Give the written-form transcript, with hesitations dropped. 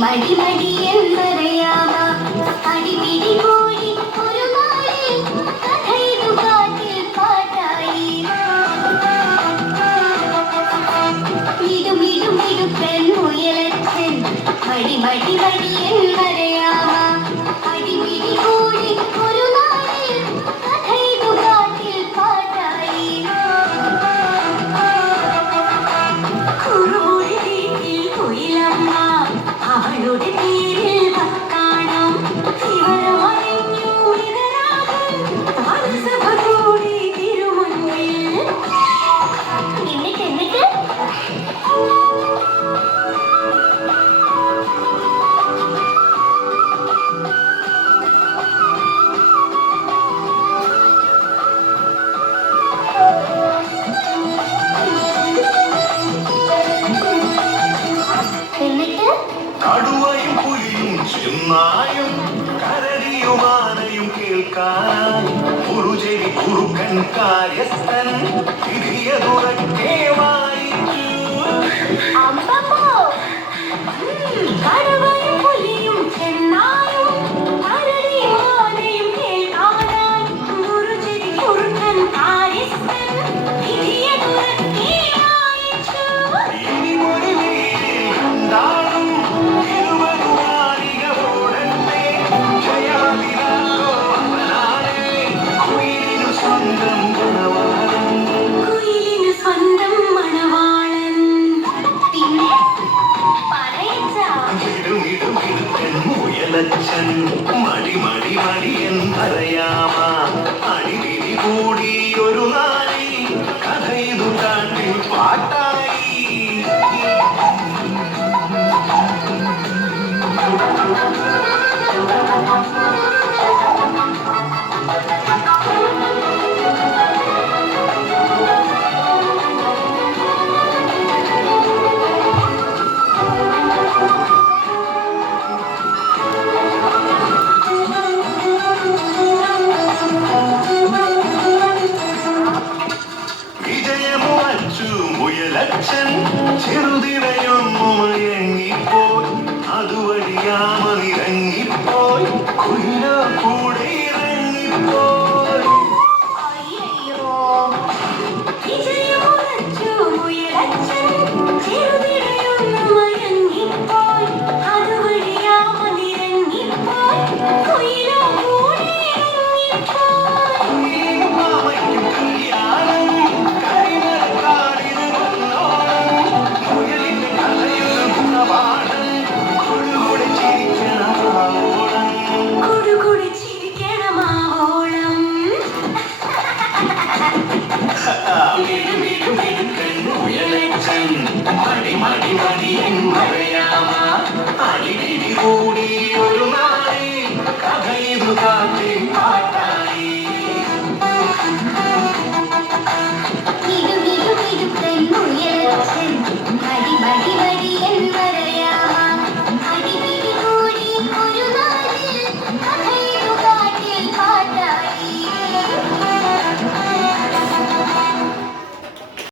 മടി മടി എന്നറിയാമ അടിപിടി കൂടി ഒരു നാളിൽ കഥയിതു കാട്ടിൽ പാട്ടായി ഇടുമിടുമിടുക്കൻ മുയലച്ചൻ മടി മടി മടി എന്നറിയാമ അടിപിടി കൂടി ഒരു നാളിൽ കഥയിതു കാട്ടിൽ പാട്ടായി കുറുമുറി വീട്ടിൽ കുയിലമ്മ അവളുടെ പേരിൽ വക്കാണം ഇവരറിഞ്ഞു ഇതരാകും മനസ്സഭ കൂടി തിരുമുന്നിൽ എന്നിട്ട് കടുവയും പുലിയും ചെന്നായും കരടിയുമാനയും കേൾക്കാൻ ഒരു ചെവി കുറുക്കൻ കാര്യസ്ഥൻ വിധിയതുറക്കെ വായിച്ചു കടുവയും പുലിയും ചെന്നായും കരടിയുമാനയും കേൾക്കാനായി ഒരു ചെവി കുറുക്കൻ കാര്യസ്ഥൻ വിധിയതുറക്കെ വായിച്ചു ഇനി ഒരു വീട്ടിൽ കണ്ടാലും ഇരുവരുമാരിക ഓടട്ടെ ജയാതിരാക്കോ അവനാണേ കുയിലിനു സ്വന്തം ഗുണവാദം കുയിലിനു സ്വന്തം മണവാളൻ പിന്നെ പറയച്ചാ ഇടുമിടുമിടുക്കൻ മുയലച്ചൻ മടി മടി മടി എന്നറിയാമ അടിപിടി കൂടി ഒരു നാളി കഥയിതു കാട്ടിൽ പാട്ടായി വിജയമുറച്ചു മുയലച്ചൻ ചെറുതിരയൊന്നു മയങ്ങിപ്പോയി അതുവഴിയാമനിറങ്ങിപ്പോയി കുയില കൂടെ ഇറങ്ങിപ്പോയി അയ്യോ വിജയമുറച്ചു മുയലച്ചൻ ചെറുതിരയൊന്നു മയങ്ങിപ്പോയി അതുവഴിയാമനിറങ്ങിപ്പോയി കുയിലോ കൂടെ ഇറങ്ങിപ്പോയി മാമയ്ക്കും കല്യാണം കരിമരക്കാടിന് വന്നോണം മുയലിന്റെ കഥയൊരു ഗുണപാഠം കൊടുകൂടെ ചിരിക്കണമാവോളം കൊടുകൂടി ചിരിക്കണമാവോളം മുയലച്ചൻ മടി മടി മടി എന്നറിയാമ അടി